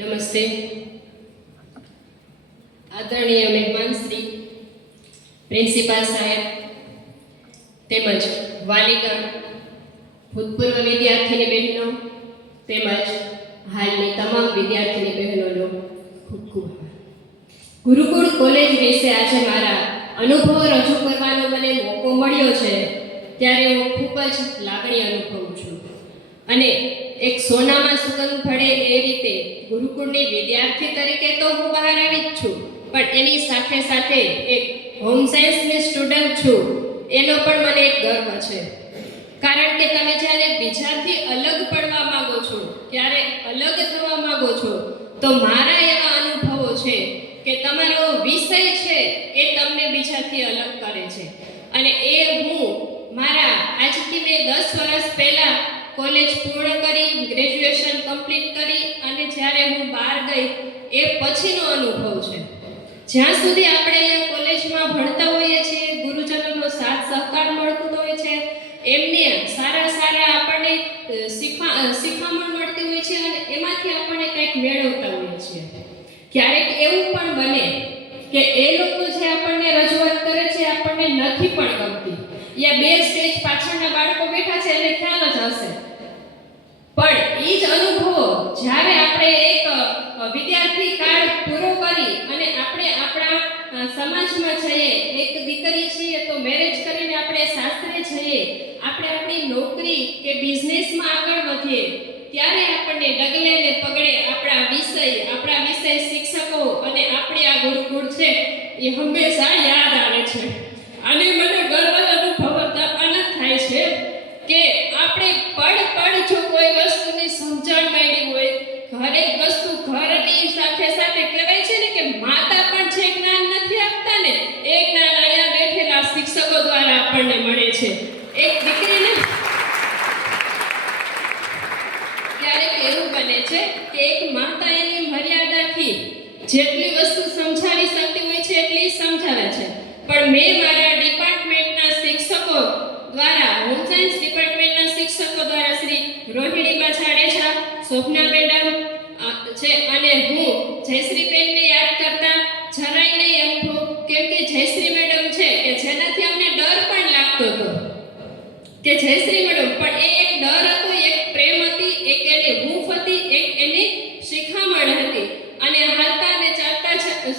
નમસ્તે. આદરણીય મહેમાન શ્રી, પ્રિન્સિપાલ સાહેબ તેમજ વાલીગણ, ભૂતપૂર્વ વિદ્યાર્થીની બહેનો તેમજ હાલની તમામ વિદ્યાર્થીની બહેનોનો ખૂબ ખૂબ આભાર. ગુરુકુળ કોલેજ વિશે આજે મારા અનુભવો રજૂ કરવાનો મને મોકો મળ્યો છે ત્યારે હું ખૂબ જ લાગણી અનુભવું છું અને એક સોનામાં સુગંધ ભળે એ રીતે ગુરુકુળની વિદ્યાર્થી તરીકે તો હું બહાર આવી જ છું, પણ એની સાથે સાથે એક હોમ સાયન્સની સ્ટુડન્ટ છું એનો પણ મને એક ગર્વ છે. કારણ કે તમે જ્યારે બીજાથી અલગ પડવા માંગો છો, ત્યારે અલગ થવા માંગો છો, તો મારા એવા અનુભવો છે કે તમારો વિષય છે એ તમને બીજાથી અલગ કરે છે અને એ હું મારા આજથી મેં 10 વર્ષ પહેલાં કોલેજ પૂર્ણ કરી, ગ્રેજ્યુએશન કમ્પ્લીટ કરી અને જ્યારે હું બહાર ગઈ એ પછીનો અનુભવ છે. જ્યાં સુધી આપણે અહીંયા કોલેજમાં ભણતા હોઈએ છીએ, ગુરુજનોનો સાથ સહકાર મળતો હોય છે, એમને સારા આપણને શીખામણ મળતી હોય છે અને એમાંથી આપણને કંઈક મેળવતા હોઈએ છીએ. ક્યારેક એવું પણ બને કે એ લોકો જે આપણને રજૂઆત કરે છે આપણને નથી પણ ગમતી, યા 2 સ્ટેજ પાછળના બાળકો બેઠા છે એને ખ્યાલ જ હશે, પણ એ જ અનુભવો જ્યારે આપણે એક વિદ્યાર્થી કાળ પૂરો કરી અને આપણે આપણા સમાજમાં જઈએ, એક દીકરી છીએ તો મેરેજ કરીને આપણે સાસરે જઈએ, આપણે આપણી નોકરી કે બિઝનેસમાં આગળ વધીએ, ત્યારે આપણને ડગલે ને પગડે આપણા વિષય શિક્ષકો અને આપણી આ ગુરુકુળ છે એ હંમેશા યાદ આવે છે અને મને ગર્વ અનુભવતા આનંદ થાય છે કે આપણે પડ જો કોઈ વસ્તુની સમજણ મેળવી હોય, ઘરે વસ્તુ ઘરની સાથે સાથે કહેવાય છે ને કે માતા પણ જે જ્ઞાન નથી આપતા ને એ જ્ઞાન અહીંયા બેઠેલા શિક્ષકો દ્વારા આપણને મળે છે. એક દીકરીને ક્યારેક એવું બને છે કે એક માતા એની મર્યાદાથી જેટલી વસ્તુ સમજાવી શકતી હોય છે એટલી સમજાવે છે, પણ મેં મારા ડિપાર્ટમેન્ટના શિક્ષકો દ્વારા, હોમ સાયન્સ ડિપાર્ટમેન્ટના શિક્ષકો દ્વારા શ્રી રોહિણીબા જાડેજા, શોભના મેડમ છે અને હું જયશ્રીબેનને યાદ કરતા જરાય નહીં અનુભવ, કેમ કે જયશ્રી મેડમ છે કે જેનાથી અમને ડર પણ લાગતો હતો કે જયશ્રી મેડમ, પણ એ એક ડર હતો, એક પ્રેમ હતી, એક એની હૂંફ હતી, એક એની શિખામણ હતી અને હાલતા ને ચાલતા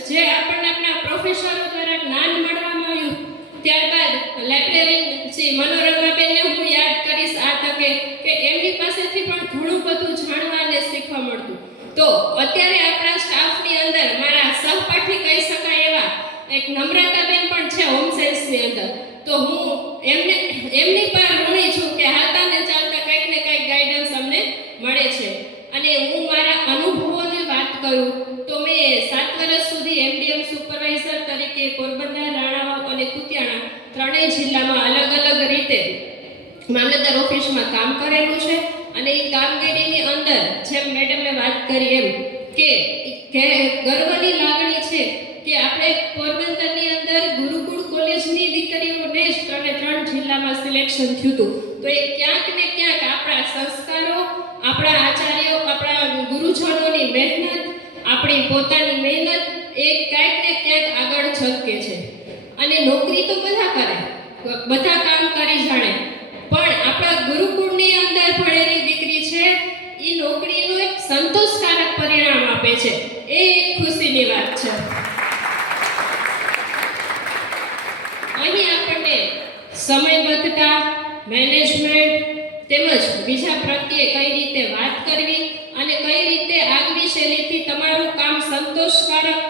જે આપણને આપણા પ્રોફેસરો દ્વારા જ્ઞાન મળવામાં આવ્યું. ત્યારબાદ લાઇબ્રેરિયન શ્રી મનોરમાબેનને હું યાદ કરીશ આ તકે કે એમની પાસેથી પણ ઘણું બધું જાણવા અને શીખવા મળતું. તો અત્યારે આપણા સ્ટાફની અંદર મારા સહપાઠી કહી શકાય એવા એક નમ્રતાબેન પણ છે હોમ સાયન્સની અંદર, તો હું એમની પર ઋણી છું કે હાલતા ને ચાલતા કંઈક ને કંઈક ગાઈડન્સ અમને મળે છે. અને હું મારા અનુભવોની વાત કરું તો મેં 7 વર્ષ સુધી એમડીએમ સુપરવાઇઝર તરીકે પોરબંદર, રાણાવાવ અને કુતિયાણા ત્રણેય જિલ્લામાં અલગ રીતે મામલતદાર ઓફિસમાં કામ કરેલું છે અને એ કામગીરીની અંદર જેમ મેડમે વાત કરી એમ કે ગર્વની લાગણી છે કે આપણે પોરબંદરની અંદર ગુરુકુળ કોલેજની દીકરીઓને જ 3 જિલ્લામાં સિલેક્શન થયું હતું. તો એ ક્યાંક ને ક્યાંક આપણા સંસ્કારો, આપણા આચાર્યો, આપણા ગુરુજનોની મહેનત, આપણી પોતાની મહેનત એ ક્યાંક ને ક્યાંક આગળ ઝલકે છે. અને નોકરી તો બધા કરે, બધા કામ કરી જાણે, પણ આપણા ગુરુકુળની અંદર ભણેલી દીકરી છે એ નોકરીનું એક સંતોષકારક પરિણામ આપે છે, એ એક ખુશીની વાત છે. અહીં આપણને સમયબદ્ધતા, મેનેજમેન્ટ તેમજ બીજા પ્રત્યે કઈ રીતે વાત કરવી અને કઈ રીતે આગવી શૈલીથી તમારું કામ સંતોષકારક,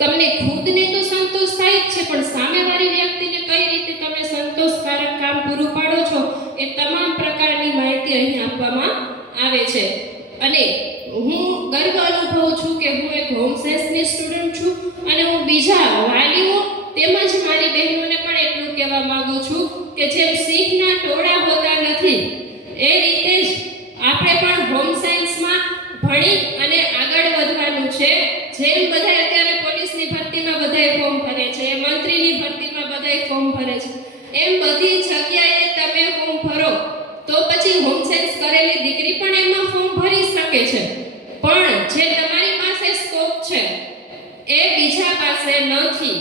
તમને ખુદને તો સંતોષ થાય જ છે પણ સામેવાળી વ્યક્તિને કઈ રીતે તમે સંતોષકારક કામ પૂરું પાડો છો એ તમામ પ્રકારની માહિતી અહીં આપવામાં આવે છે. અને હું ગર્વ અનુભવું છું કે હું એક હોમ સાયન્સની સ્ટુડન્ટ છું અને હું બીજા વાલીઓ તેમજ મારી બહેનોને પણ એટલું કહેવા માંગુ છું કે જેમ સિંહના ટોળા હોતા નથી એ રીતે જ આપણે પણ હોમ સાયન્સમાં ભણી અને આગળ વધવાનું છે. જેમ બધા અત્યારે પોલીસની ભરતીમાં બધાય ફોર્મ ભરે છે, મંત્રીની ભરતીમાં બધાય ફોર્મ ભરે છે, એમ બધી જગ્યાએ તમે ફોર્મ ભરો તો પછી હોમ સાયન્સ કરેલી દીકરી પણ એમાં ફોર્મ ભરી શકે છે, પણ જે તમારે પાસે નથી.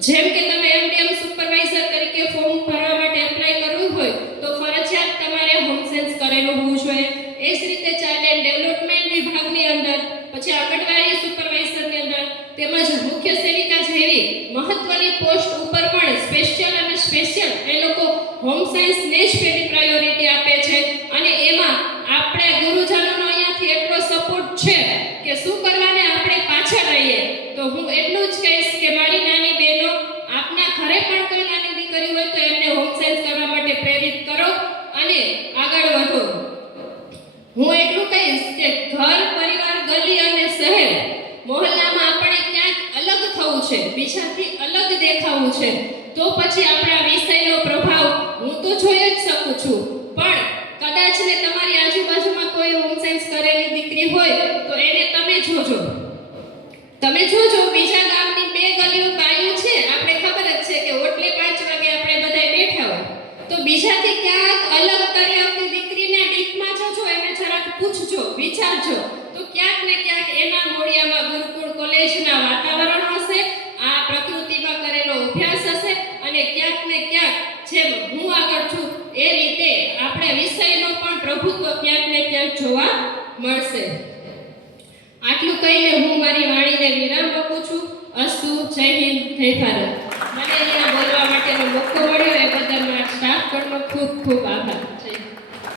જેમ કે તમે એમડીએમ સુપરવાઇઝર તરીકે ફોર્મ ભરવા માટે એપ્લાય કરવું હોય તો ફરજિયાત તમારે હોમ સાયન્સ કરેલું હોવું જોઈએ. એ જ રીતે ચાઇલ્ડ એન્ડ ડેવલપમેન્ટ વિભાગની અંદર, પછી આંગણવાડી સુપરવાઇઝરની અંદર, તેમજ મુખ્ય સેવિકા જેવી મહત્વની પોસ્ટ ઉપર પણ સ્પેશિયલ એ લોકો હોમ સાયન્સને જ પહેલી પ્રાયોરિટી આપે છે. અને એમાં આપણે ગુરુજનોનો અહીંયાથી એટલો સપોર્ટ છે કે શું કરવાને આપણે પાછળ રહીએ. તો હું એટલું જ કહીશ કે મારી નાની બહેનો, આપના ઘરે પણ કોઈ નાની દીકરી હોય તો એમને હોમ સાયન્સ કરવા માટે પ્રેરિત કરો અને આગળ વધો. હું એટલું કહીશ કે ઘર, પરિવાર, ગલી અને શહેર, મોહલ્લામાં આપણે ક્યાંક અલગ થવું છે, બીજાથી અલગ દેખાવું છે, તો પછી આપણા વિષયનો પ્રભાવ હું તો જોઈ જ શકું છું. પણ કદાચ ને તમારી આજુબાજુમાં કોઈ હોમ સાયન્સ કરેલી દીકરી હોય તો એને તમે જોજો બીજા ગામની 2 ગલીઓ બાયું છે, આપણે ખબર જ છે કે ઓટલે 5 વાગે આપણે બધાય બેઠા હોય, તો બીજાથી ક્યાંક અલગ તરફની દીકરીને ડીપમાં જજો, એને જરાક પૂછજો, વિચારજો, તો ક્યાંક ને ક્યાંક એના મોડિયામાં ગુરુકુળ કોલેજના વાતાવરણ હશે, આ પ્રકૃતિમાં કરેલો અભ્યાસ હશે, અને ક્યાંક ને ક્યાંક જેમ હું આગળ છું એ રીતે આપણે વિષયનો પણ પ્રભુત્વ ક્યાંક ને ક્યાંક જોવા મળશે. આટલું કહીને હું મારી વાણીને વિરામ આપું છું. અસ્તુ. જય હિન્દ, જય ભારત. મને અહીંયા બોલવા માટેનો મોકો મળ્યો એ બદલ મારા સ્ટાફ પણ ખૂબ ખૂબ આભાર.